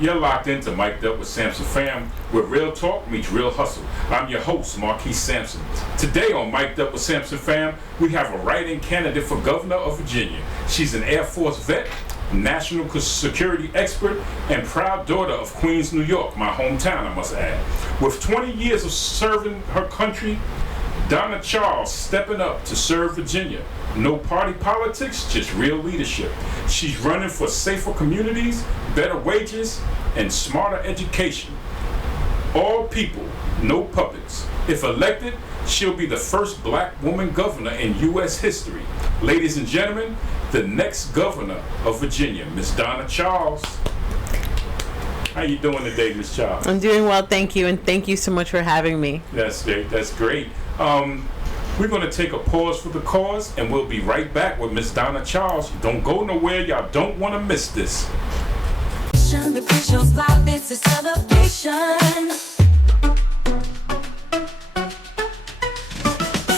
You're locked into Mic'd Up with Sampson Fam, where real talk meets real hustle. I'm your host, Marquis Sampson. Today on Mic'd Up with Sampson Fam, we have a write-in candidate for governor of Virginia. She's an Air Force vet, national security expert, and proud daughter of Queens, New York, my hometown, I must add. With 20 years of serving her country, Donna Charles stepping up to serve Virginia. No party politics, just real leadership. She's running for safer communities, better wages, and smarter education. All people, no puppets. If elected, she'll be the first black woman governor in U.S. history. Ladies and gentlemen, the next governor of Virginia, Miss Donna Charles. How you doing today, Miss Charles? I'm doing well, thank you, and thank you so much for having me. That's great. That's great. We're going to take a pause for the cause, and we'll be right back with Miss Donna Charles. Don't go nowhere. Y'all don't want to miss this. The pre-show's live, it's a celebration.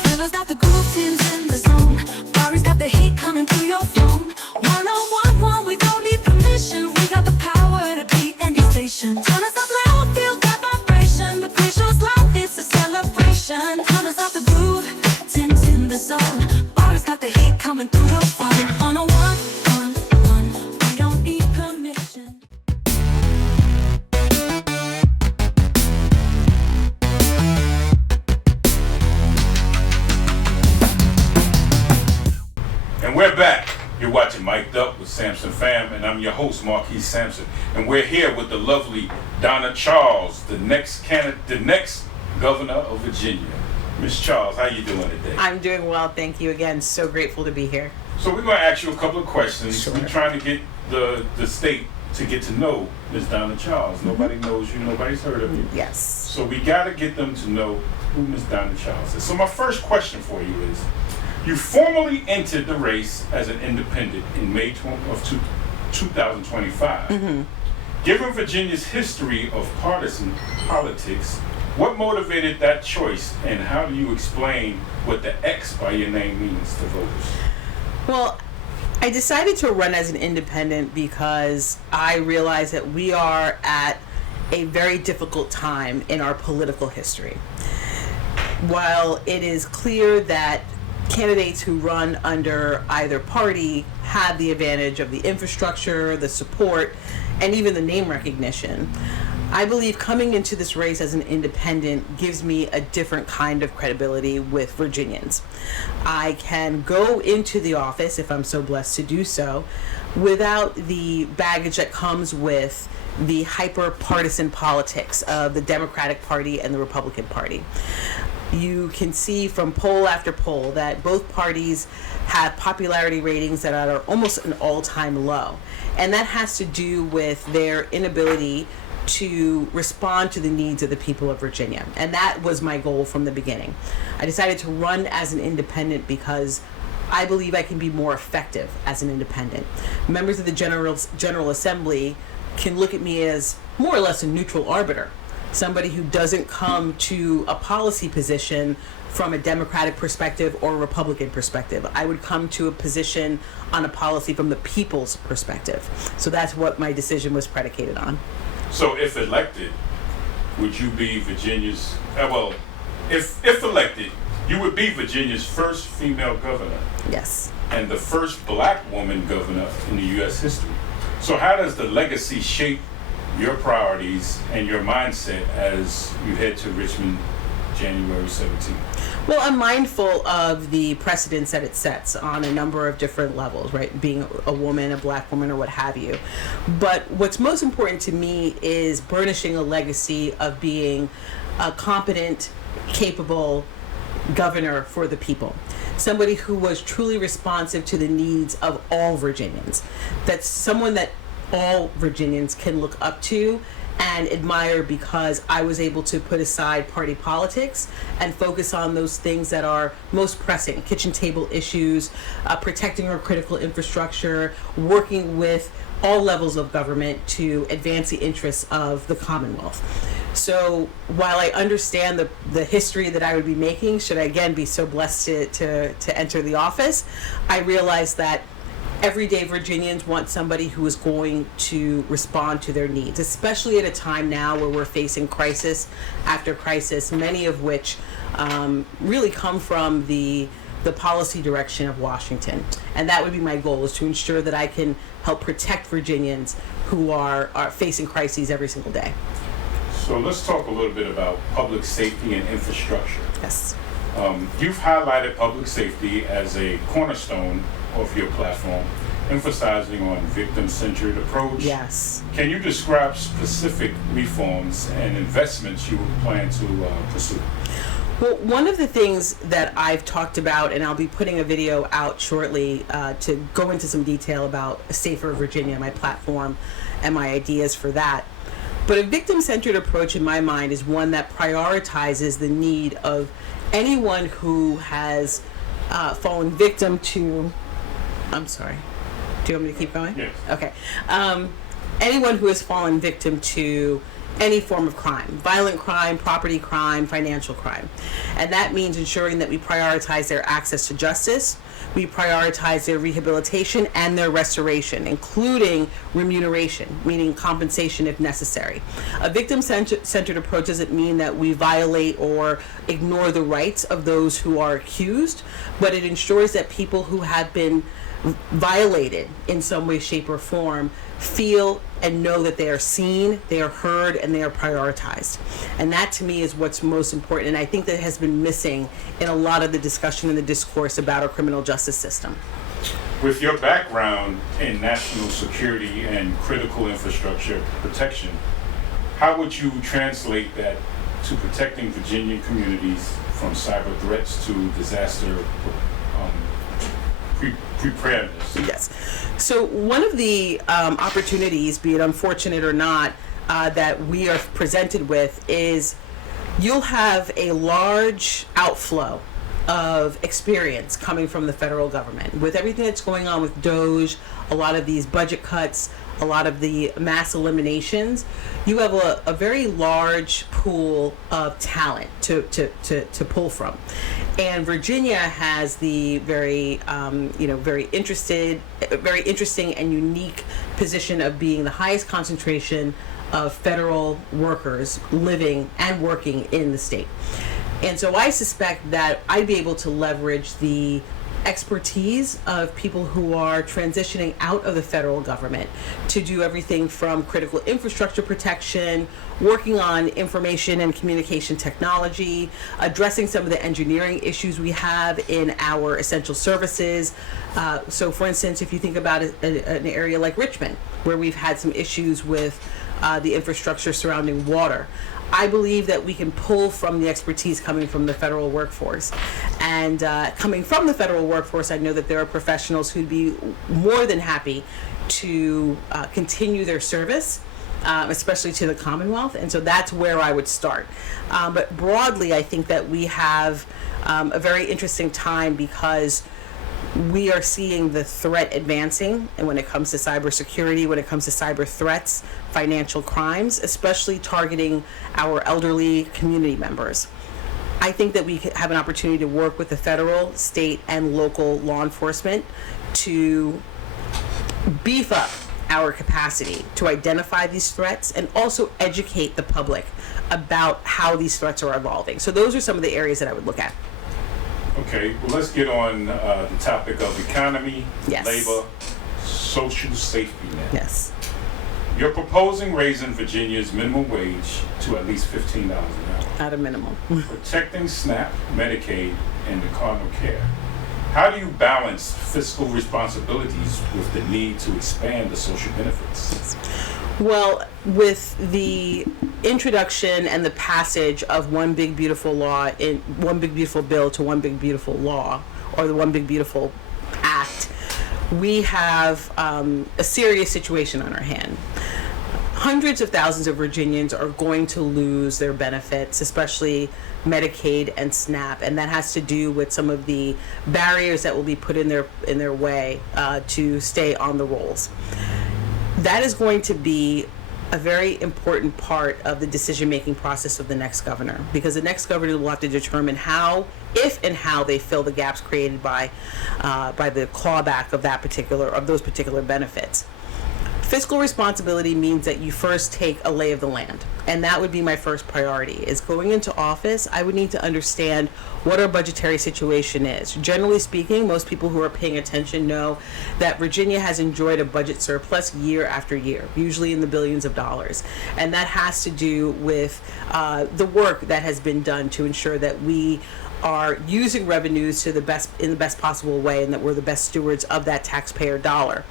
Fellas got the groove, teams in the zone. Barry's got the heat coming through your phone. 1011, we don't need permission. We got the power to beat any station. Turn us up loud, feel that vibration. The pre-show's live, it's a celebration. Turn us up the groove, teams in the zone. Barry's got the heat coming through your phone. 1011, we don't need permission. And we're back. You're watching Mic'd Up with Sampson Fam, and I'm your host, Marquis Sampson. And we're here with the lovely Donna Charles, the next governor of Virginia. Miss Charles, how you doing today? I'm doing well, thank you again. So grateful to be here. So we're going to ask you a couple of questions. Sure. We're trying to get the state to get to know Miss Donna Charles. Nobody knows you. Nobody's heard of you. Yes. So we got to get them to know who Miss Donna Charles is. So my first question for you is, you formally entered the race as an independent in May of 2025. Mm-hmm. Given Virginia's history of partisan politics, what motivated that choice, and how do you explain what the X by your name means to voters? Well, I decided to run as an independent because I realized that we are at a very difficult time in our political history. While it is clear that candidates who run under either party have the advantage of the infrastructure, the support, and even the name recognition, I believe coming into this race as an independent gives me a different kind of credibility with Virginians. I can go into the office, if I'm so blessed to do so, without the baggage that comes with the hyper-partisan politics of the Democratic Party and the Republican Party. You can see from poll after poll that both parties have popularity ratings that are almost an all-time low. And that has to do with their inability to respond to the needs of the people of Virginia. And that was my goal from the beginning. I decided to run as an independent because I believe I can be more effective as an independent. Members of the General Assembly can look at me as more or less a neutral arbiter. Somebody who doesn't come to a policy position from a Democratic perspective or a Republican perspective. I would come to a position on a policy from the people's perspective. So that's what my decision was predicated on. So if elected, would you be Virginia's, if elected, you would be Virginia's first female governor. Yes. And the first black woman governor in the U.S. history. So how does the legacy shape your priorities and your mindset as you head to Richmond January 17th? Well, I'm mindful of the precedents that it sets on a number of different levels, right? Being a woman, a black woman, or what have you. But what's most important to me is burnishing a legacy of being a competent, capable governor for the people. Somebody who was truly responsive to the needs of all Virginians. That's someone that all Virginians can look up to and admire, because I was able to put aside party politics and focus on those things that are most pressing: kitchen table issues, protecting our critical infrastructure, working with all levels of government to advance the interests of the Commonwealth. So while I understand the history that I would be making, should I again be so blessed to enter the office, I realize that everyday Virginians want somebody who is going to respond to their needs, especially at a time now where we're facing crisis after crisis, many of which really come from the policy direction of Washington. And that would be my goal, is to ensure that I can help protect Virginians who are facing crises every single day. So let's talk a little bit about public safety and infrastructure. Yes. You've highlighted public safety as a cornerstone of your platform, emphasizing on victim-centered approach. Yes. Can you describe specific reforms and investments you plan to pursue? Well, one of the things that I've talked about, and I'll be putting a video out shortly to go into some detail about a Safer Virginia, my platform, and my ideas for that. But a victim-centered approach, in my mind, is one that prioritizes the need of anyone who has fallen victim to... I'm sorry. Do you want me to keep going? Yes. Okay. Anyone who has fallen victim to any form of crime, violent crime, property crime, financial crime. And that means ensuring that we prioritize their access to justice, we prioritize their rehabilitation and their restoration, including remuneration, meaning compensation if necessary. A victim-centered approach doesn't mean that we violate or ignore the rights of those who are accused, but it ensures that people who have been violated in some way, shape, or form feel and know that they are seen, they are heard, and they are prioritized. And that, to me, is what's most important, and I think that has been missing in a lot of the discussion and the discourse about our criminal justice system. With your background in national security and critical infrastructure protection, how would you translate that to protecting Virginian communities from cyber threats to disaster preparedness? Yes. So one of the opportunities, be it unfortunate or not, that we are presented with is you'll have a large outflow of experience coming from the federal government. With everything that's going on with DOGE, a lot of these budget cuts, a lot of the mass eliminations, you have a very large pool of talent to pull from. And Virginia has the very interesting and unique position of being the highest concentration of federal workers living and working in the state. And so I suspect that I'd be able to leverage the expertise of people who are transitioning out of the federal government to do everything from critical infrastructure protection, working on information and communication technology, addressing some of the engineering issues we have in our essential services. So for instance, if you think about an area like Richmond, where we've had some issues with the infrastructure surrounding water, I believe that we can pull from the expertise coming from the federal workforce. And coming from the federal workforce, I know that there are professionals who'd be more than happy to continue their service, especially to the Commonwealth. And so that's where I would start. But broadly, I think that we have a very interesting time because we are seeing the threat advancing, and when it comes to cybersecurity, when it comes to cyber threats, financial crimes, especially targeting our elderly community members. I think that we have an opportunity to work with the federal, state, and local law enforcement to beef up our capacity to identify these threats and also educate the public about how these threats are evolving. So those are some of the areas that I would look at. Okay, well, let's get on the topic of economy, Yes. labor, social safety net. Yes. You're proposing raising Virginia's minimum wage to at least $15 an hour, At a minimum. protecting SNAP, Medicaid, and the cardinal care. How do you balance fiscal responsibilities with the need to expand the social benefits? Well, with the introduction and the passage of One Big Beautiful Law in One Big Beautiful Bill to One Big Beautiful Law, or the One Big Beautiful Act, we have a serious situation on our hand. Hundreds of thousands of Virginians are going to lose their benefits, especially Medicaid and SNAP, and that has to do with some of the barriers that will be put in their way to stay on the rolls. That is going to be a very important part of the decision-making process of the next governor, because the next governor will have to determine how, if and how they fill the gaps created by the clawback of those particular benefits. Fiscal responsibility means that you first take a lay of the land, and that would be my first priority. Is going into office, I would need to understand what our budgetary situation is. Generally speaking, most people who are paying attention know that Virginia has enjoyed a budget surplus year after year, usually in the billions of dollars, and that has to do with the work that has been done to ensure that we are using revenues in the best possible way, and that we're the best stewards of that taxpayer dollar.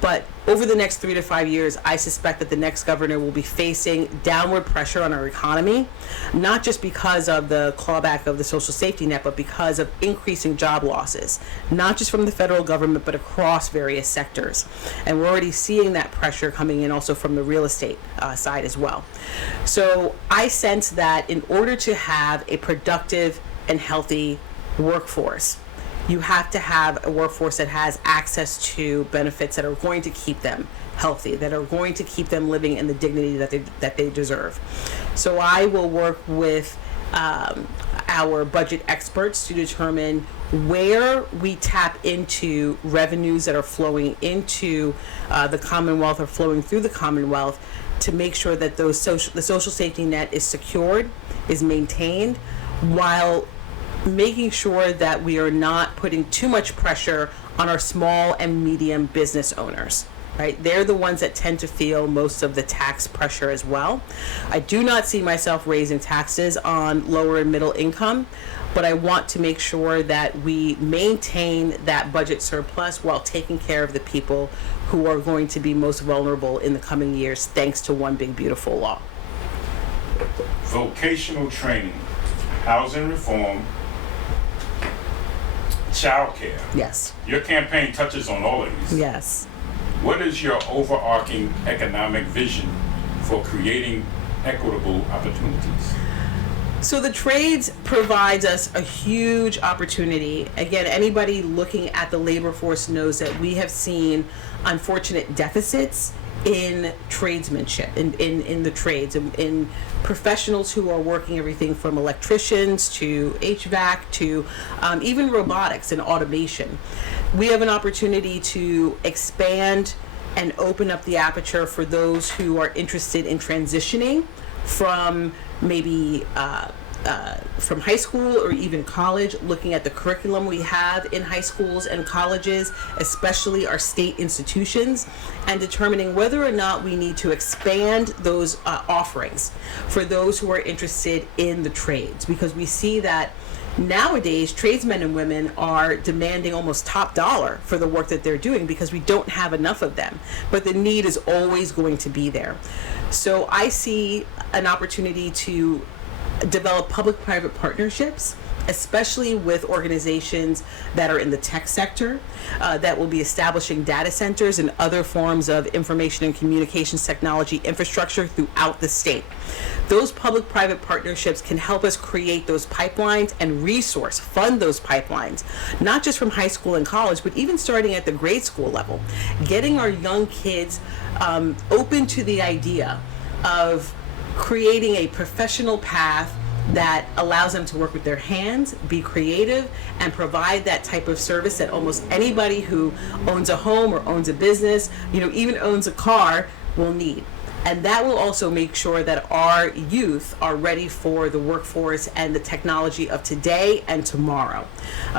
But over the next 3 to 5 years, I suspect that the next governor will be facing downward pressure on our economy, not just because of the clawback of the social safety net, but because of increasing job losses, not just from the federal government, but across various sectors. And we're already seeing that pressure coming in also from the real estate side as well. So I sense that in order to have a productive and healthy workforce, you have to have a workforce that has access to benefits that are going to keep them healthy, that are going to keep them living in the dignity that they deserve. So I will work with our budget experts to determine where we tap into revenues that are flowing into the Commonwealth or flowing through the Commonwealth to make sure that the social safety net is secured, is maintained, while making sure that we are not putting too much pressure on our small and medium business owners, right? They're the ones that tend to feel most of the tax pressure as well. I do not see myself raising taxes on lower and middle income, but I want to make sure that we maintain that budget surplus while taking care of the people who are going to be most vulnerable in the coming years, thanks to one big beautiful law. Vocational training, housing reform, child care. Yes. Your campaign touches on all of these. Yes. What is your overarching economic vision for creating equitable opportunities? So the trades provides us a huge opportunity. Again, anybody looking at the labor force knows that we have seen unfortunate deficits in tradesmanship, in the trades, in professionals who are working everything from electricians to HVAC to even robotics and automation. We have an opportunity to expand and open up the aperture for those who are interested in transitioning from maybe from high school or even college, looking at the curriculum we have in high schools and colleges, especially our state institutions, and determining whether or not we need to expand those offerings for those who are interested in the trades, because we see that nowadays tradesmen and women are demanding almost top dollar for the work that they're doing because we don't have enough of them, but the need is always going to be there. So I see an opportunity to develop public-private partnerships, especially with organizations that are in the tech sector, that will be establishing data centers and other forms of information and communications technology infrastructure throughout the state. Those public-private partnerships can help us create those pipelines and fund those pipelines, not just from high school and college, but even starting at the grade school level, getting our young kids open to the idea of creating a professional path that allows them to work with their hands, be creative, and provide that type of service that almost anybody who owns a home or owns a business, even owns a car, will need. And that will also make sure that our youth are ready for the workforce and the technology of today and tomorrow.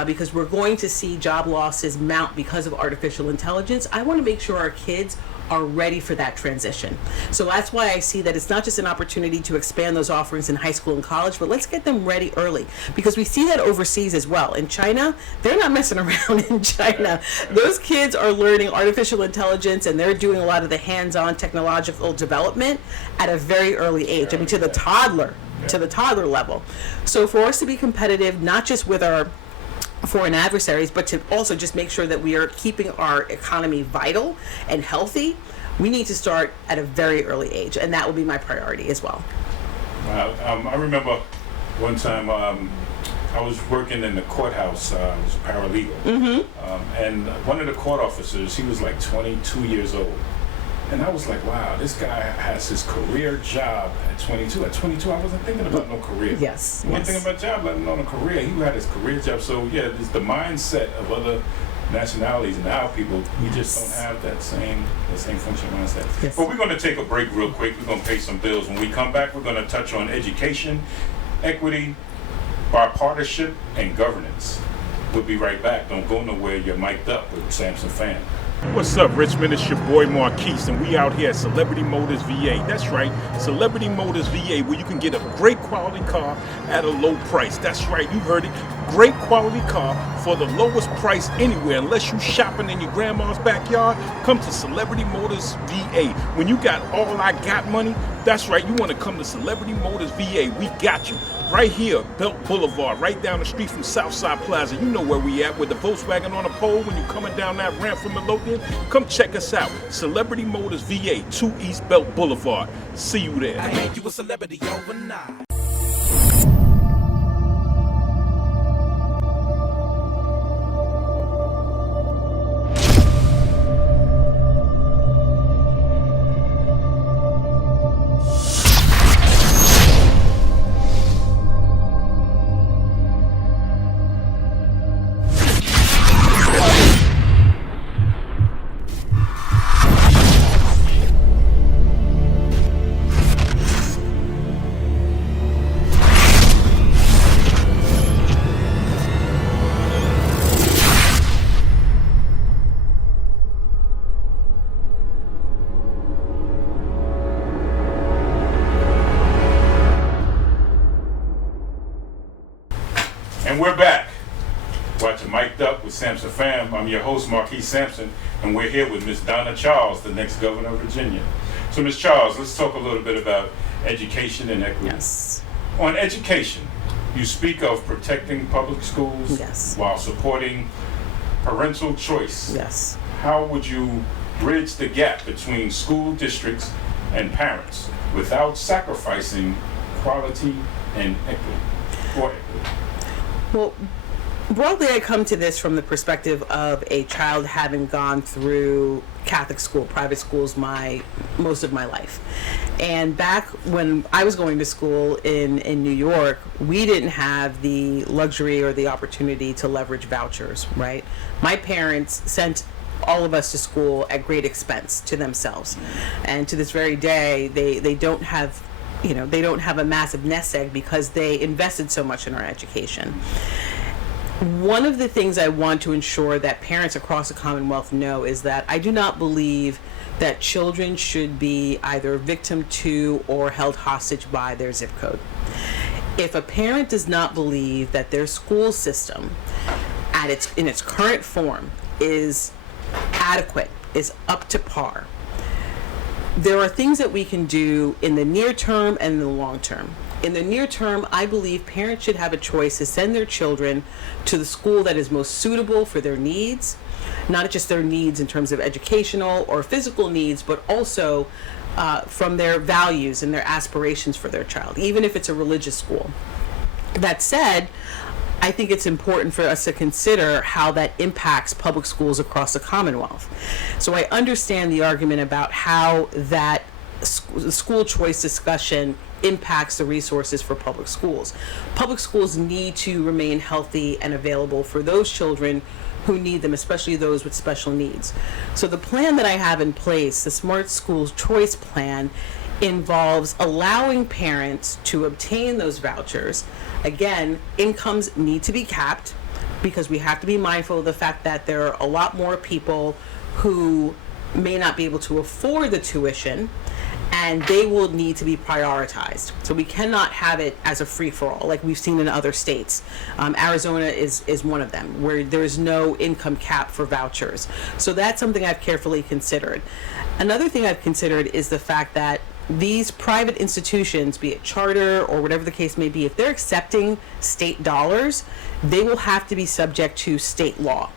Because we're going to see job losses mount because of artificial intelligence. I want to make sure our kids are ready for that transition. So that's why I see that it's not just an opportunity to expand those offerings in high school and college, but let's get them ready early, because we see that overseas as well. In China, they're not messing around in China. Those kids are learning artificial intelligence, and they're doing a lot of the hands-on technological development at a very early age. I mean, to the toddler level. So for us to be competitive, not just with our foreign adversaries, but to also just make sure that we are keeping our economy vital and healthy, we need to start at a very early age, and that will be my priority as well. I remember one time I was working in the courthouse. I was a paralegal, and one of the court officers, he was like 22 years old, And I was like, wow, this guy has his career job at 22. At 22, I wasn't thinking about no career. Yes. I wasn't thinking about job, let alone a career. He had his career job. So, yeah, it's the mindset of other nationalities and our people, we just don't have that same functional mindset. Yes. But we're going to take a break real quick. We're going to pay some bills. When we come back, we're going to touch on education, equity, bipartisanship, and governance. We'll be right back. Don't go nowhere. You're mic'd up with Samson Fam. What's up, Richmond? It's your boy Marquise, and we out here at Celebrity Motors VA. That's right, Celebrity Motors VA, where you can get a great quality car at a low price. That's right, you heard it. Great quality car for the lowest price anywhere. Unless you shopping in your grandma's backyard, come to Celebrity Motors VA. When you got all I got money, that's right, you want to come to Celebrity Motors VA. We got you. Right here, Belt Boulevard, right down the street from Southside Plaza. You know where we at, with the Volkswagen on the pole when you're coming down that ramp from Midlothian. Come check us out. Celebrity Motors VA, 2 East Belt Boulevard. See you there. I made you a celebrity overnight. And we're back. Watching Mic'd Up with Samson Fam. I'm your host, Marquise Sampson, and we're here with Miss Donna Charles, the next governor of Virginia. So, Miss Charles, let's talk a little bit about education and equity. Yes. On education, you speak of protecting public schools Yes. while supporting parental choice. Yes. How would you bridge the gap between school districts and parents without sacrificing quality and equity? Or equity? Well, broadly, I come to this from the perspective of a child having gone through Catholic school, private schools, most of my life. And back when I was going to school in New York, we didn't have the luxury or the opportunity to leverage vouchers, right? My parents sent all of us to school at great expense to themselves. And to this very day, they don't have they don't have a massive nest egg because they invested so much in our education. One of the things I want to ensure that parents across the Commonwealth know is that I do not believe that children should be either victim to or held hostage by their zip code. If a parent does not believe that their school system in its current form is adequate, is up to par, there are things that we can do in the near term and in the long term. In the near term, I believe parents should have a choice to send their children to the school that is most suitable for their needs, not just their needs in terms of educational or physical needs, but also from their values and their aspirations for their child, even if it's a religious school. That said, I think it's important for us to consider how that impacts public schools across the Commonwealth. So I understand the argument about how that school choice discussion impacts the resources for public schools. Public schools need to remain healthy and available for those children who need them, especially those with special needs. So the plan that I have in place, the Smart Schools Choice Plan, involves allowing parents to obtain those vouchers. Again, incomes need to be capped because we have to be mindful of the fact that there are a lot more people who may not be able to afford the tuition, and they will need to be prioritized. So we cannot have it as a free-for-all like we've seen in other states. Arizona is one of them, where there's no income cap for vouchers. So that's something I've carefully considered. Another thing I've considered is the fact that these private institutions, be it charter or whatever the case may be, if they're accepting state dollars, they will have to be subject to state law.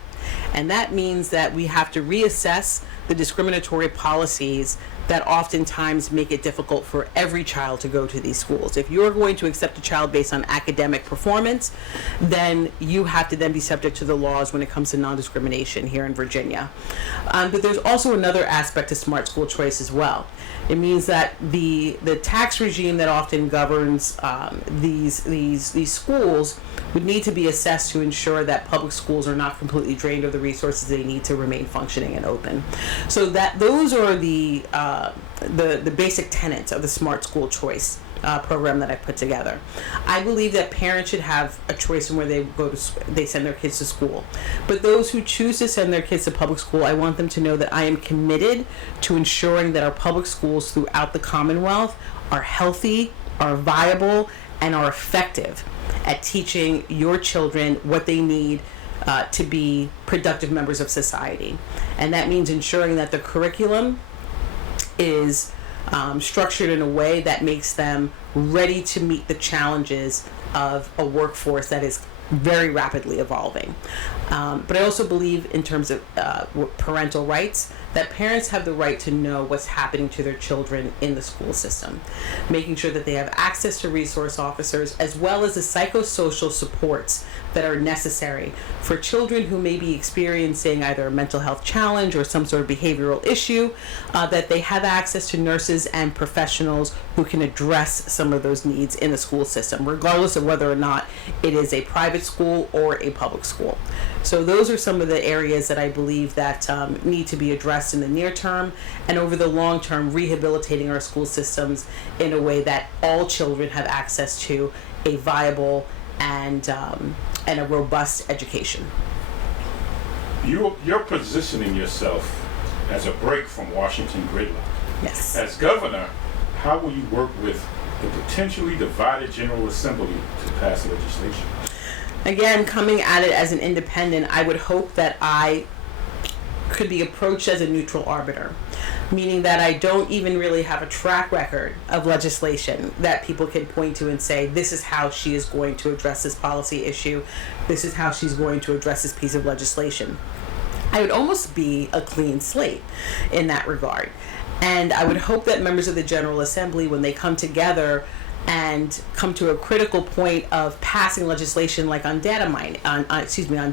And that means that we have to reassess the discriminatory policies that oftentimes make it difficult for every child to go to these schools. If you're going to accept a child based on academic performance, then you have to then be subject to the laws when it comes to non-discrimination here in Virginia. But there's also another aspect to smart school choice as well. It means that the tax regime that often governs these schools would need to be assessed to ensure that public schools are not completely drained of the resources they need to remain functioning and open. So that those are the basic tenets of the Smart School Choice program that I put together. I believe that parents should have a choice in where they send their kids to school. But those who choose to send their kids to public school, I want them to know that I am committed to ensuring that our public schools throughout the Commonwealth are healthy, are viable, and are effective at teaching your children what they need to be productive members of society. And that means ensuring that the curriculum is structured in a way that makes them ready to meet the challenges of a workforce that is very rapidly evolving. But I also believe in terms of parental rights, that parents have the right to know what's happening to their children in the school system, making sure that they have access to resource officers as well as the psychosocial supports that are necessary for children who may be experiencing either a mental health challenge or some sort of behavioral issue, that they have access to nurses and professionals who can address some of those needs in the school system, regardless of whether or not it is a private school or a public school. So those are some of the areas that I believe that need to be addressed in the near term, and over the long term, rehabilitating our school systems in a way that all children have access to a viable and a robust education. You're positioning yourself as a break from Washington gridlock. Yes. As governor, how will you work with the potentially divided General Assembly to pass legislation? Again, coming at it as an independent, I would hope that I could be approached as a neutral arbiter, meaning that I don't even really have a track record of legislation that people can point to and say, this is how she is going to address this policy issue, this is how she's going to address this piece of legislation. I would almost be a clean slate in that regard. And I would hope that members of the General Assembly, when they come together and come to a critical point of passing legislation like on data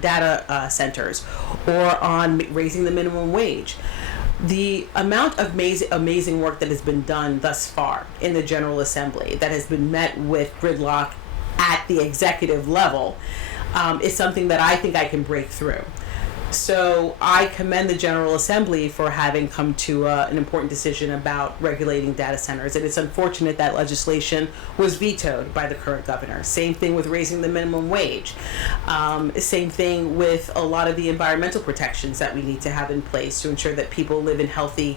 data centers or on raising the minimum wage, the amount of amazing work that has been done thus far in the General Assembly that has been met with gridlock at the executive level is something that I think I can break through. So I commend the General Assembly for having come to an important decision about regulating data centers. And it's unfortunate that legislation was vetoed by the current governor. Same thing with raising the minimum wage. Same thing with a lot of the environmental protections that we need to have in place to ensure that people live in healthy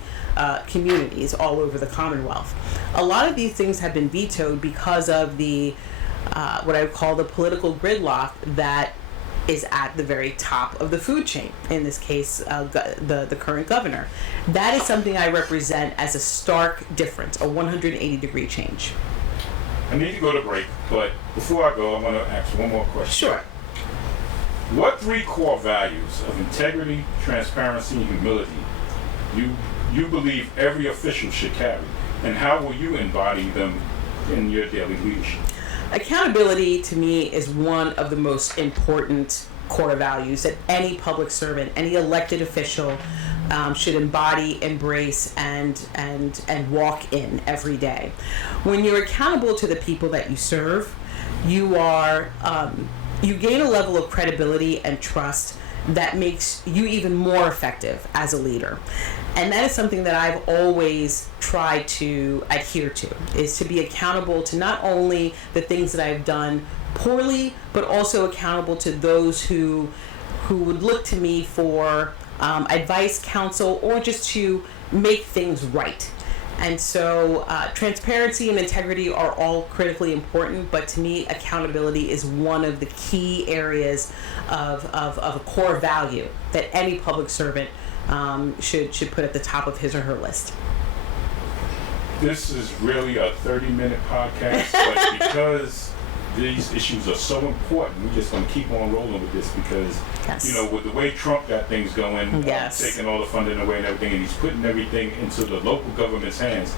communities all over the Commonwealth. A lot of these things have been vetoed because of the what I would call the political gridlock that is at the very top of the food chain, in this case, the current governor. That is something I represent as a stark difference, a 180-degree change. I need to go to break, but before I go, I want to ask one more question. Sure. What three core values of integrity, transparency, and humility you believe every official should carry, and how will you embody them in your daily leadership? Accountability, to me, is one of the most important core values that any public servant, any elected official should embody, embrace, and walk in every day. When you're accountable to the people that you serve, you gain a level of credibility and trust that makes you even more effective as a leader. And that is something that I've always tried to adhere to, is to be accountable to not only the things that I've done poorly, but also accountable to those who would look to me for advice, counsel, or just to make things right. And so transparency and integrity are all critically important, but to me, accountability is one of the key areas of a core value that any public servant should put at the top of his or her list. This is really a 30-minute podcast, but because these issues are so important. We're just going to keep on rolling with this because, Yes. you know, with the way Trump got things going, Yes. taking all the funding away and everything, and he's putting everything into the local government's hands.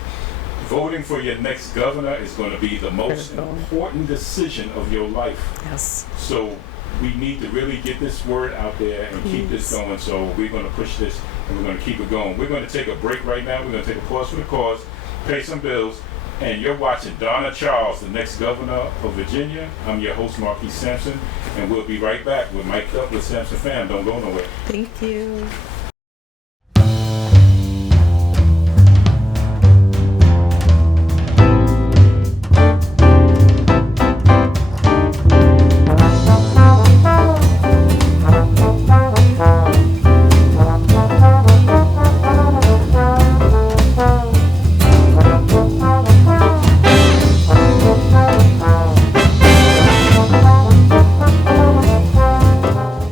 Voting for your next governor is going to be the most Critical. important decision of your life. Yes. So we need to really get this word out there and keep this going. So we're going to push this and we're going to keep it going. We're going to take a break right now. We're going to take a pause for the cause, pay some bills, and you're watching Donna Charles, the next governor of Virginia. I'm your host, Marquis Sampson, and we'll be right back with Mike Up with Sampson Fam. Don't go nowhere. Thank you.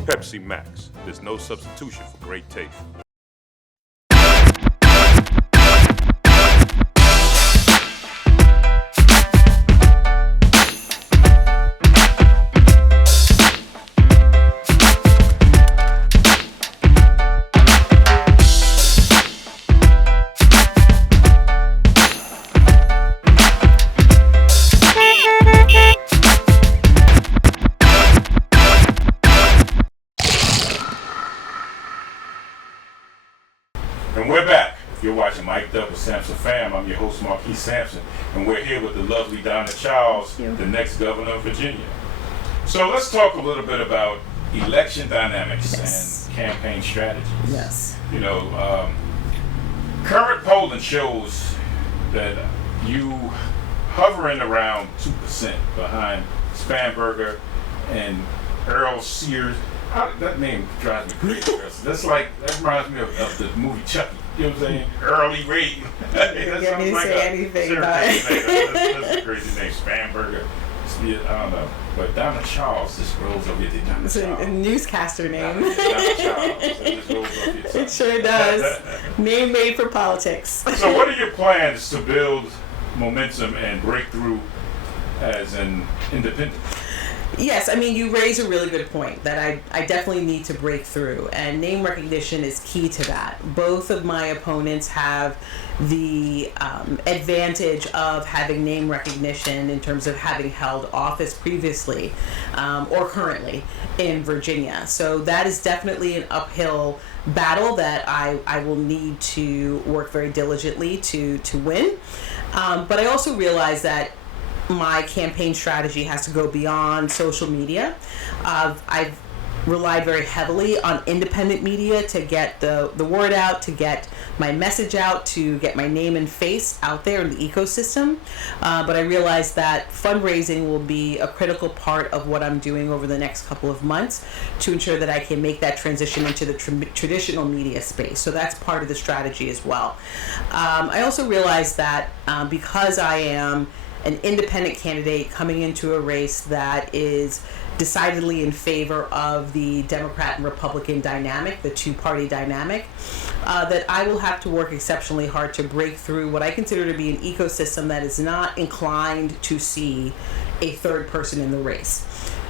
Pepsi Max. There's no substitution for great taste. And we're back. You're watching Mike Up with Sampson Fam. I'm your host, Marquis Sampson, and we're here with the lovely Donna Charles, the next governor of Virginia. So let's talk a little bit about election dynamics Yes. and campaign strategies. Yes. You know, current polling shows that you hovering around 2% behind Spanberger and Earl Sears. That name drives me crazy. That's like, that reminds me of the movie Chucky. You know what I'm saying? Early Reid. Get me to say anything about it. That's a crazy name. Spanberger. Yeah, I don't know. But Donna Charles just rolls over your tongue. It's a newscaster name. Donna Charles. It just rolls off your tongue. It sure does. Name made for politics. So what are your plans to build momentum and break through as an independent? Yes, I mean, you raise a really good point that I definitely need to break through, and name recognition is key to that. Both of my opponents have the advantage of having name recognition in terms of having held office previously or currently in Virginia. So that is definitely an uphill battle that I will need to work very diligently to win. But I also realize that my campaign strategy has to go beyond social media. I've relied very heavily on independent media to get the word out, to get my message out, to get my name and face out there in the ecosystem. But I realize that fundraising will be a critical part of what I'm doing over the next couple of months to ensure that I can make that transition into the traditional media space. So that's part of the strategy as well. I also realize that because I am an independent candidate coming into a race that is decidedly in favor of the Democrat and Republican dynamic, the two-party dynamic, that I will have to work exceptionally hard to break through what I consider to be an ecosystem that is not inclined to see a third person in the race.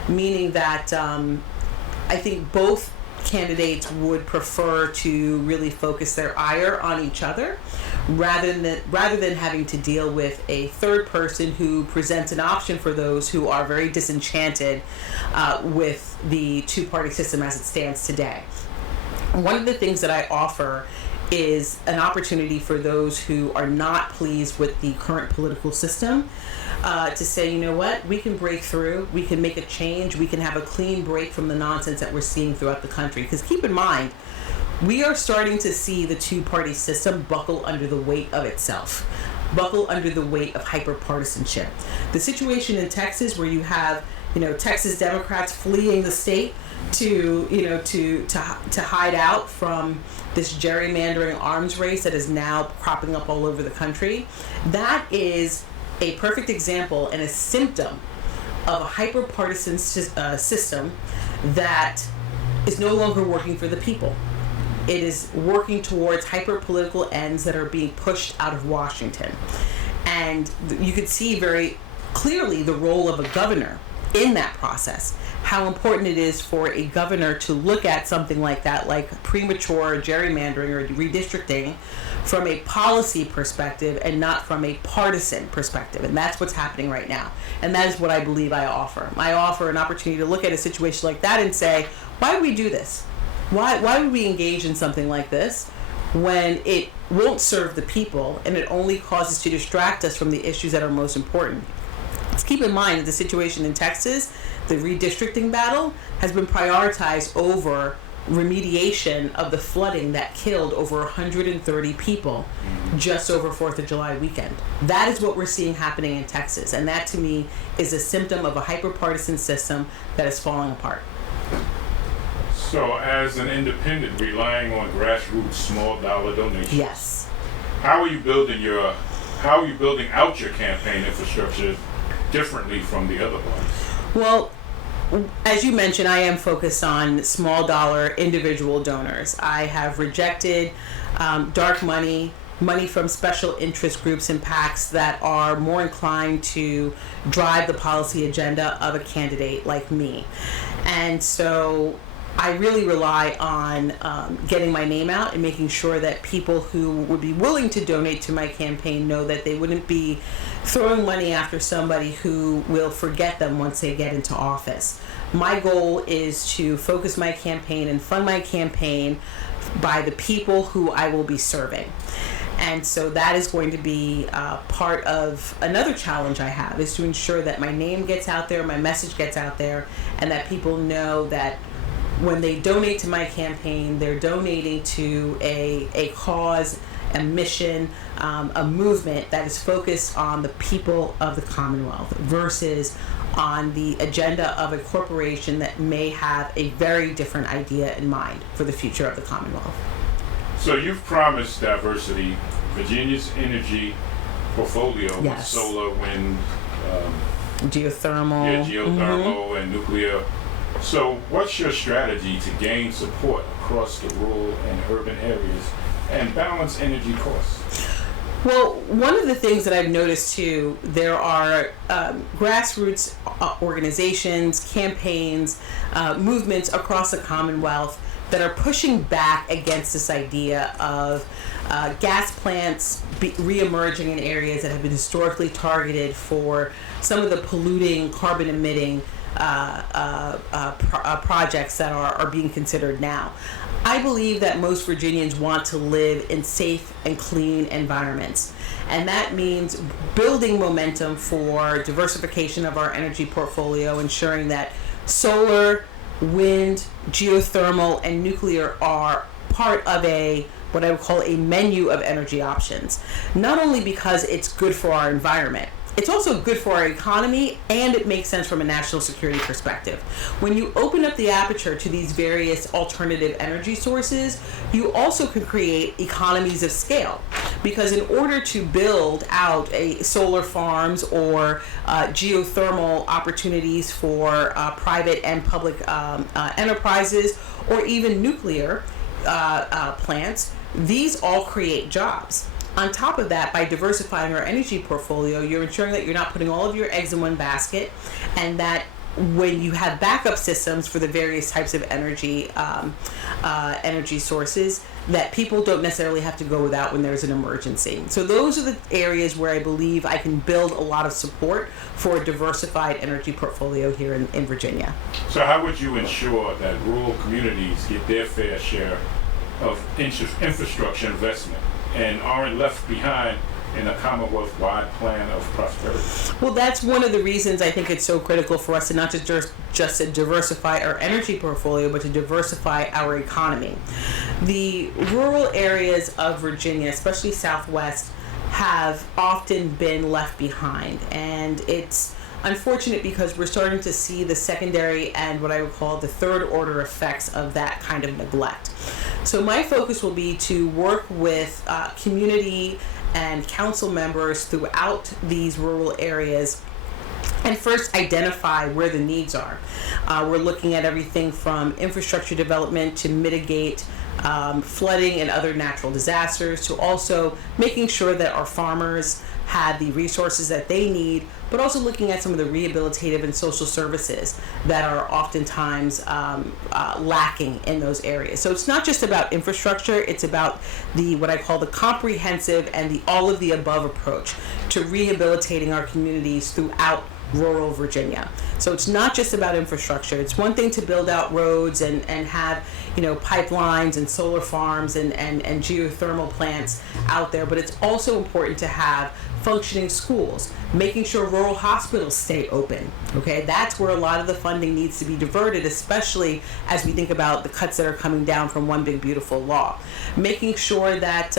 Meaning that I think both candidates would prefer to really focus their ire on each other rather than having to deal with a third person who presents an option for those who are very disenchanted with the two-party system as it stands today. One of the things that I offer is an opportunity for those who are not pleased with the current political system to say, you know what, we can break through, we can make a change, we can have a clean break from the nonsense that we're seeing throughout the country. Because keep in mind, we are starting to see the two-party system buckle under the weight of itself, buckle under the weight of hyper-partisanship. The situation in Texas where you have, Texas Democrats fleeing the state to hide out from this gerrymandering arms race that is now cropping up all over the country, that is a perfect example and a symptom of a hyper-partisan system that is no longer working for the people. It is working towards hyper-political ends that are being pushed out of Washington. And you could see very clearly the role of a governor in that process, how important it is for a governor to look at something like that, like premature gerrymandering or redistricting, from a policy perspective and not from a partisan perspective. And that's what's happening right now. And that is what I believe I offer. I offer an opportunity to look at a situation like that and say, why would we do this? Why would we engage in something like this when it won't serve the people and it only causes to distract us from the issues that are most important? Let's keep in mind that the situation in Texas, the redistricting battle, has been prioritized over remediation of the flooding that killed over 130 people just over 4th of July weekend. That is what we're seeing happening in Texas, and that to me is a symptom of a hyper-partisan system that is falling apart. So as an independent relying on grassroots small dollar donations, Yes. how are you building out your campaign infrastructure differently from the other ones? Well, as you mentioned, I am focused on small dollar individual donors. I have rejected dark money from special interest groups and PACs that are more inclined to drive the policy agenda of a candidate like me. And so I really rely on getting my name out and making sure that people who would be willing to donate to my campaign know that they wouldn't be throwing money after somebody who will forget them once they get into office. My goal is to focus my campaign and fund my campaign by the people who I will be serving. And so that is going to be part of another challenge I have, is to ensure that my name gets out there, my message gets out there, and that people know that when they donate to my campaign, they're donating to a cause, a mission, a movement that is focused on the people of the Commonwealth versus on the agenda of a corporation that may have a very different idea in mind for the future of the Commonwealth. So you've promised diversity. Virginia's energy portfolio Yes. with solar, wind, Geothermal. geothermal, and nuclear. So what's your strategy to gain support across the rural and urban areas and balance energy costs? Well, one of the things that I've noticed too, there are grassroots organizations, campaigns, movements across the Commonwealth that are pushing back against this idea of gas plants re-emerging in areas that have been historically targeted for some of the polluting, carbon-emitting projects that are being considered now. I believe that most Virginians want to live in safe and clean environments. And that means building momentum for diversification of our energy portfolio, ensuring that solar, wind, geothermal, and nuclear are part of what I would call a menu of energy options. Not only because it's good for our environment, it's also good for our economy, and it makes sense from a national security perspective. When you open up the aperture to these various alternative energy sources, you also can create economies of scale. Because in order to build out solar farms or geothermal opportunities for private and public enterprises, or even nuclear plants, these all create jobs. On top of that, by diversifying our energy portfolio, you're ensuring that you're not putting all of your eggs in one basket, and that when you have backup systems for the various types of energy sources, that people don't necessarily have to go without when there's an emergency. So those are the areas where I believe I can build a lot of support for a diversified energy portfolio here in Virginia. So how would you ensure that rural communities get their fair share of infrastructure investment and aren't left behind in a Commonwealth-wide plan of prosperity? Well, that's one of the reasons I think it's so critical for us to not just to diversify our energy portfolio, but to diversify our economy. The rural areas of Virginia, especially Southwest, have often been left behind, and it's unfortunate because we're starting to see the secondary and what I would call the third order effects of that kind of neglect. So my focus will be to work with community and council members throughout these rural areas and first identify where the needs are. We're looking at everything from infrastructure development to mitigate flooding and other natural disasters, to also making sure that our farmers have the resources that they need but also looking at some of the rehabilitative and social services that are oftentimes lacking in those areas. So it's not just about infrastructure, it's about the what I call the comprehensive and the all of the above approach to rehabilitating our communities throughout rural Virginia. So it's not just about infrastructure. It's one thing to build out roads and have, pipelines and solar farms and geothermal plants out there, but it's also important to have functioning schools, making sure rural hospitals stay open. Okay, that's where a lot of the funding needs to be diverted, especially as we think about the cuts that are coming down from One Big Beautiful Law. Making sure that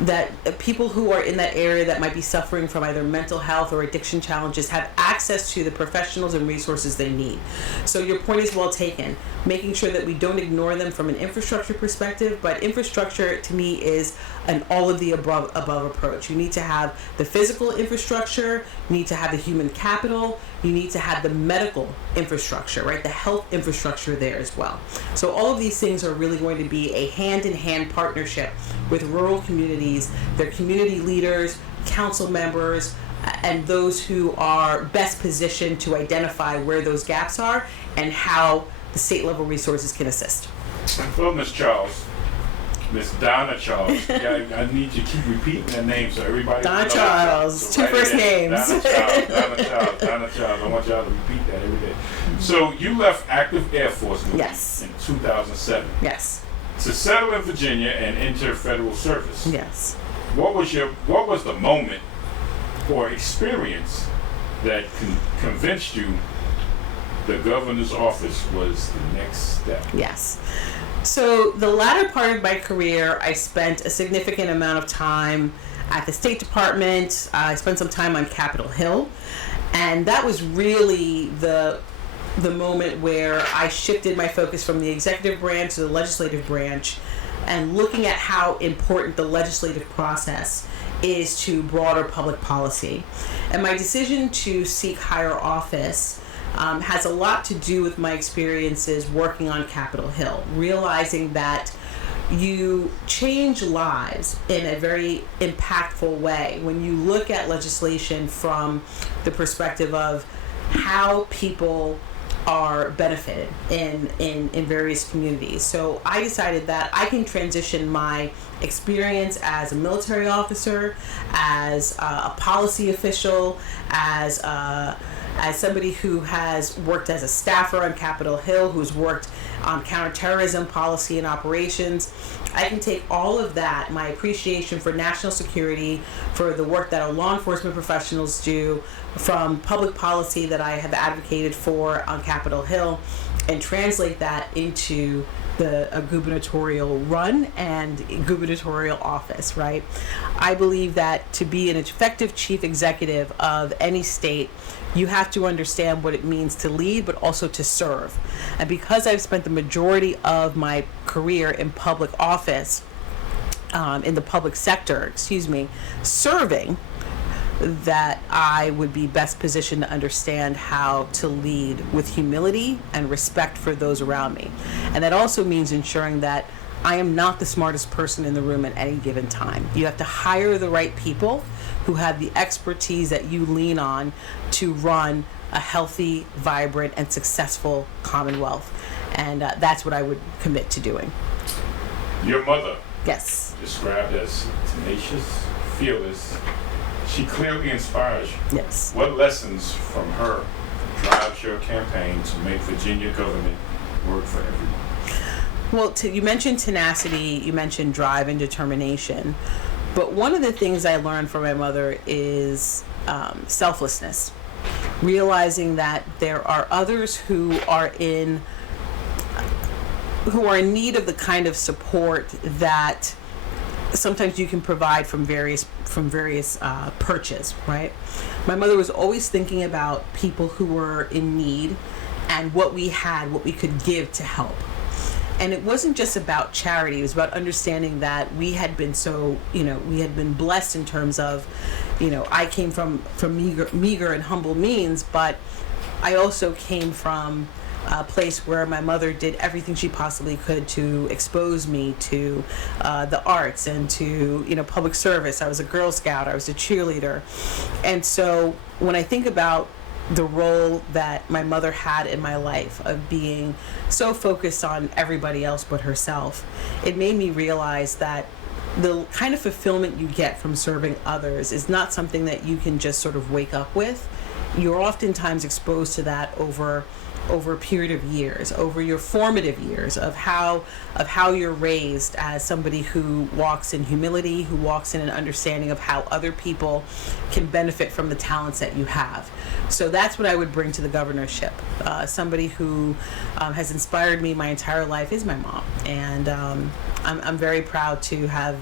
that people who are in that area that might be suffering from either mental health or addiction challenges have access to the professionals and resources they need. So your point is well taken. Making sure that we don't ignore them from an infrastructure perspective, but infrastructure to me is an all of the above approach. You need to have the physical infrastructure, you need to have the human capital, you need to have the medical infrastructure, right? The health infrastructure there as well. So all of these things are really going to be a hand-in-hand partnership with rural communities, their community leaders, council members, and those who are best positioned to identify where those gaps are and how the state level resources can assist. Well, Ms. Charles, Miss Donna Charles. Yeah, I need you to keep repeating that name so everybody Donna knows. Charles, So two first names. Donna Charles. I want y'all to repeat that every day. So you left active Air Force in Yes. in 2007 Yes. to settle in Virginia and enter federal service. Yes. What was the moment or experience that convinced you the governor's office was the next step? Yes. So the latter part of my career, I spent a significant amount of time at the State Department. I spent some time on Capitol Hill, and that was really the moment where I shifted my focus from the executive branch to the legislative branch, and looking at how important the legislative process is to broader public policy. And my decision to seek higher office has a lot to do with my experiences working on Capitol Hill, realizing that you change lives in a very impactful way when you look at legislation from the perspective of how people are benefited in various communities. So I decided that I can transition my experience as a military officer, as a policy official, as somebody who has worked as a staffer on Capitol Hill, who's worked on counterterrorism policy and operations. I can take all of that, my appreciation for national security, for the work that our law enforcement professionals do, from public policy that I have advocated for on Capitol Hill, and translate that into a gubernatorial run and gubernatorial office, right? I believe that to be an effective chief executive of any state, you have to understand what it means to lead, but also to serve. And because I've spent the majority of my career in public office, in the public sector, serving, that I would be best positioned to understand how to lead with humility and respect for those around me. And that also means ensuring that I am not the smartest person in the room at any given time. You have to hire the right people who have the expertise that you lean on to run a healthy, vibrant, and successful Commonwealth. And that's what I would commit to doing. Your mother, Yes. described as tenacious, fearless, she clearly inspires you. Yes. What lessons from her drives your campaign to make Virginia government work for everyone? Well, you mentioned tenacity, you mentioned drive and determination, but one of the things I learned from my mother is selflessness. Realizing that there are others who are in need of the kind of support that sometimes you can provide from various perches, right? My mother was always thinking about people who were in need and what we could give to help. And it wasn't just about charity, it was about understanding that we had been blessed in terms of, I came from meager and humble means, but I also came from a place where my mother did everything she possibly could to expose me to the arts and to public service. I was a Girl Scout, I was a cheerleader, and so when I think about the role that my mother had in my life of being so focused on everybody else but herself, it made me realize that the kind of fulfillment you get from serving others is not something that you can just sort of wake up with. You're oftentimes exposed to that over a period of years, over your formative years of how you're raised as somebody who walks in humility, who walks in an understanding of how other people can benefit from the talents that you have. So that's what I would bring to the governorship. Somebody who has inspired me my entire life is my mom, and I'm very proud to have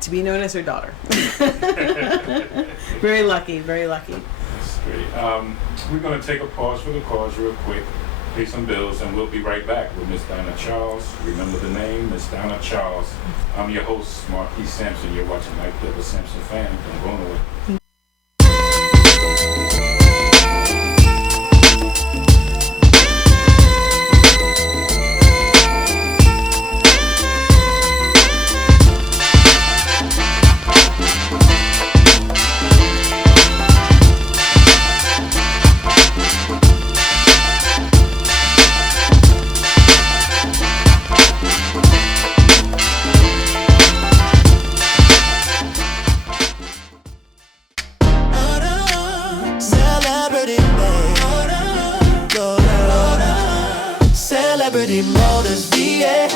to be known as her daughter. Very lucky, very lucky. That's great. We're going to take a pause for the cause real quick, pay some bills, and we'll be right back with Miss Donna Charles. Remember the name, Miss Donna Charles. I'm your host, Marquis Sampson. You're watching Mike Douglas Sampson Fan. Don't go nowhere. Celebrity Motors, VA.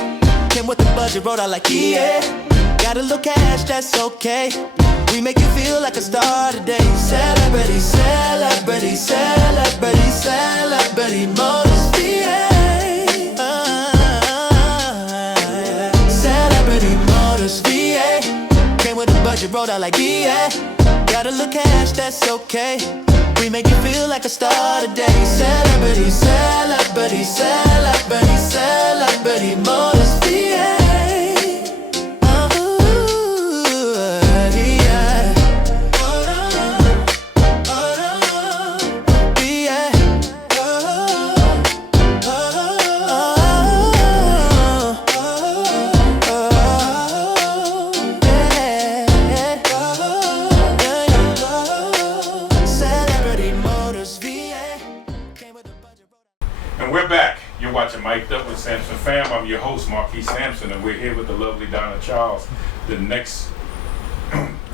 Came with the budget, wrote out like EA. Got a little cash, that's okay. We make you feel like a star today. Celebrity, celebrity, celebrity, celebrity Motors, VA. Celebrity Motors, VA. Came with the budget, wrote out like EA. Got a little cash, that's okay. We make you feel like a star today. Celebrity, celebrity, celebrity, celebrity Motors, VA. And we're back. You're watching Mike Douglas Sampson Fam. I'm your host, Marquis Sampson, and we're here with the lovely Donna Charles, the next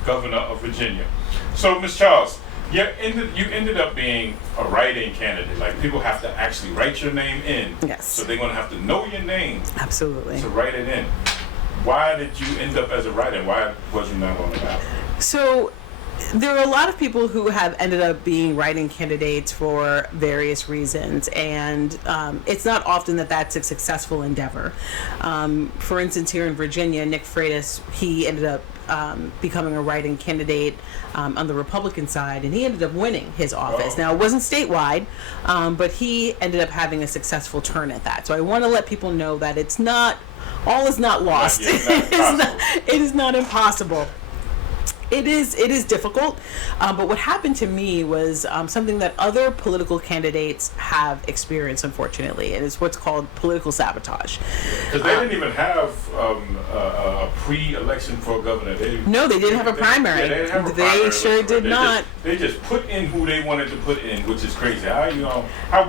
governor of Virginia. So, Ms. Charles, you ended up being a write-in candidate. Like, people have to actually write your name in. Yes. So they're going to have to know your name. Absolutely. To write it in. Why did you end up as a write-in? Why was you not on the ballot? So there are a lot of people who have ended up being write-in candidates for various reasons, and it's not often that that's a successful endeavor. For instance, here in Virginia, Nick Freitas, he ended up becoming a write-in candidate on the Republican side, and he ended up winning his office. Now, it wasn't statewide, but he ended up having a successful turn at that. So I want to let people know that it's not, all is not lost. It is not impossible. It is difficult, but what happened to me was something that other political candidates have experienced, unfortunately, and it's what's called political sabotage. Because they didn't even have a pre-election for governor. No, they didn't have a primary. Yeah, they didn't have a primary. They sure did not. They just put in who they wanted to put in, which is crazy. How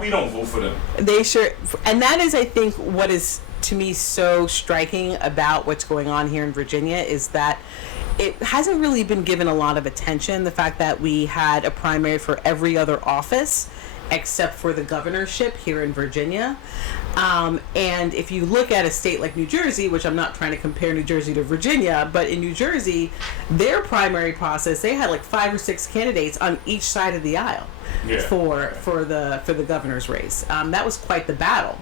we don't vote for them. They sure, and that is, I think, what is to me so striking about what's going on here in Virginia is that it hasn't really been given a lot of attention. The fact that we had a primary for every other office except for the governorship here in Virginia. And if you look at a state like New Jersey, which I'm not trying to compare New Jersey to Virginia, but in New Jersey, their primary process, they had like 5 or 6 candidates on each side of the aisle for the governor's race. That was quite the battle.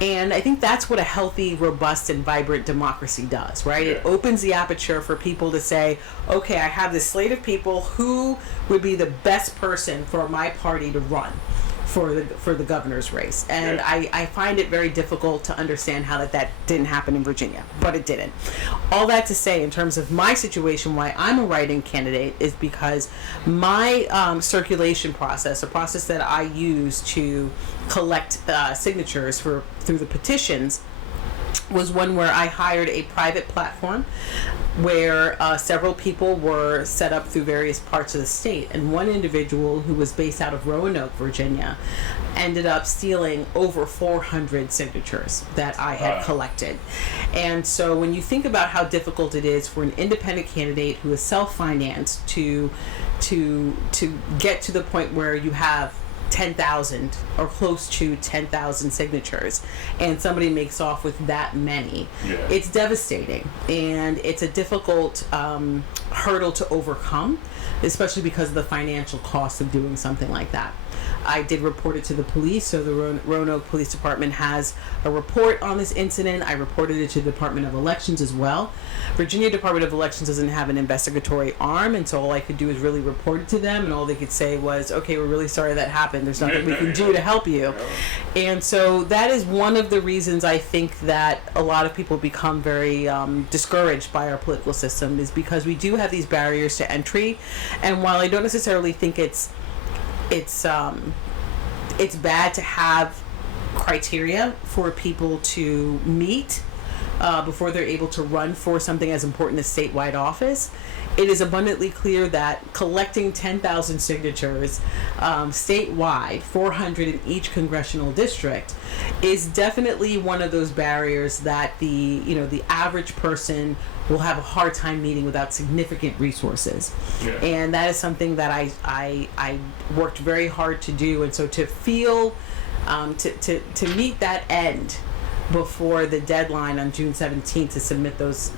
And I think that's what a healthy, robust, and vibrant democracy does, right? Yeah. It opens the aperture for people to say, okay, I have this slate of people, who would be the best person for my party to run for the governor's race. And I find it very difficult to understand how that didn't happen in Virginia, but it didn't. All that to say, in terms of my situation, why I'm a write-in candidate is because my circulation process, a process that I use to collect signatures through the petitions, was one where I hired a private platform where several people were set up through various parts of the state. And one individual who was based out of Roanoke, Virginia, ended up stealing over 400 signatures that I had collected. And so when you think about how difficult it is for an independent candidate who is self-financed to get to the point where you have 10,000 or close to 10,000 signatures and somebody makes off with that many, it's devastating, and it's a difficult hurdle to overcome, especially because of the financial cost of doing something like that. I did report it to the police, so the Roanoke Police Department has a report on this incident. I reported it to the Department of Elections as well. Virginia Department of Elections doesn't have an investigatory arm, and so all I could do is really report it to them, and all they could say was, okay, we're really sorry that happened. There's nothing we can do to help you. And so that is one of the reasons I think that a lot of people become very discouraged by our political system, is because we do have these barriers to entry. And while I don't necessarily think it's bad to have criteria for people to meet before they're able to run for something as important as statewide office, it is abundantly clear that collecting 10,000 signatures statewide, 400 in each congressional district, is definitely one of those barriers that the average person will have a hard time meeting without significant resources. And that is something that I worked very hard to do. And so to feel to meet that end before the deadline on June 17th to submit those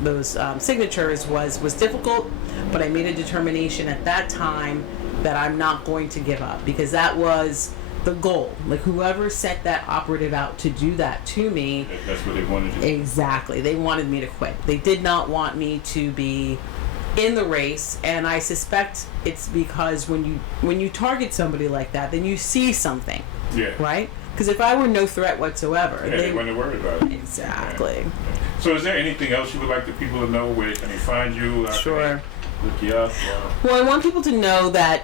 signatures was difficult, but I made a determination at that time that I'm not going to give up, because that was the goal. Like, whoever set that operative out to do that to me, that's what they wanted to do. Exactly. They wanted me to quit. They did not want me to be in the race, and I suspect it's because when you target somebody like that, then you see something. Right? Because if I were no threat whatsoever, they wouldn't worry about it. Exactly. So is there anything else you would like the people to know? Where can they find you? Sure. Look you up? Well, I want people to know that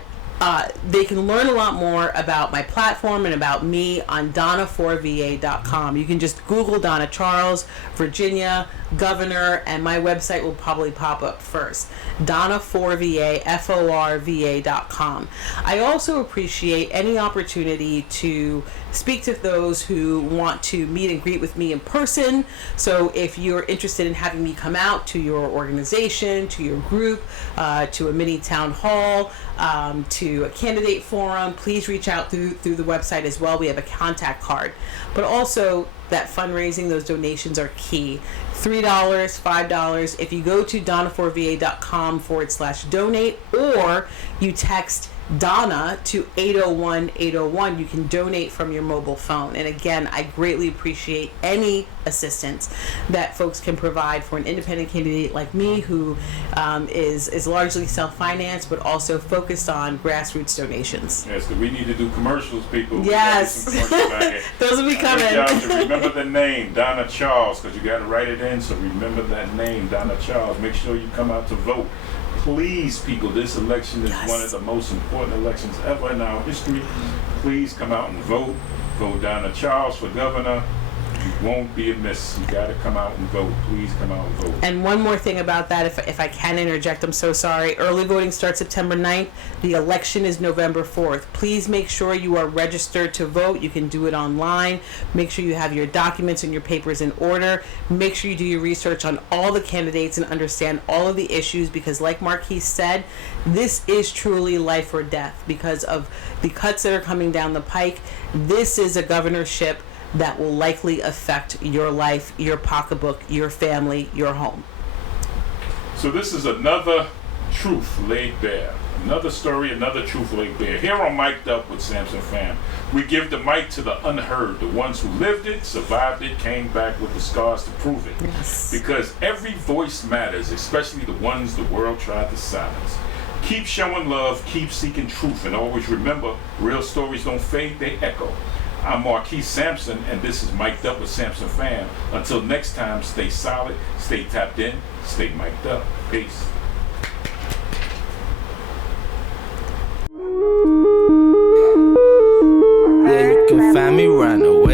they can learn a lot more about my platform and about me on Donna4VA.com. You can just Google Donna Charles, Virginia, Governor, and my website will probably pop up first. Donna4VA, FORVA.com. I also appreciate any opportunity to speak to those who want to meet and greet with me in person. So if you're interested in having me come out to your organization, to your group, to a mini town hall, to a candidate forum, please reach out through the website as well. We have a contact card. But also, that fundraising, those donations are key. $3, $5. If you go to Donna4VA.com/donate, or you text Donna to 801-801, you can donate from your mobile phone. And again, I greatly appreciate any assistance that folks can provide for an independent candidate like me, who is largely self-financed but also focused on grassroots donations. Yes, because we need to do commercials, people. Yes. Those will be coming. Remember the name, Donna Charles, because you got to write it in, so remember that name, Donna Charles. Make sure you come out to vote. Please, people, this election is one of the most important elections ever in our history. Please come out and vote. Vote Donna Charles for governor. You won't be amiss. You got to come out and vote. Please come out and vote. And one more thing about that, if I can interject, I'm so sorry. Early voting starts September 9th. The election is November 4th. Please make sure you are registered to vote. You can do it online. Make sure you have your documents and your papers in order. Make sure you do your research on all the candidates and understand all of the issues, because like Marquise said, this is truly life or death because of the cuts that are coming down the pike. This is a governorship that will likely affect your life, your pocketbook, your family, your home. So this is another truth laid bare. Another story, another truth laid bare. Here on Mic'd Up with Sampson Fam, we give the mic to the unheard, the ones who lived it, survived it, came back with the scars to prove it. Yes. Because every voice matters, especially the ones the world tried to silence. Keep showing love, keep seeking truth, and always remember, real stories don't fade, they echo. I'm Marquise Sampson, and this is Mic'd Up with Sampson Fam. Until next time, stay solid, stay tapped in, stay mic'd up. Peace. Yeah, you can find me right away.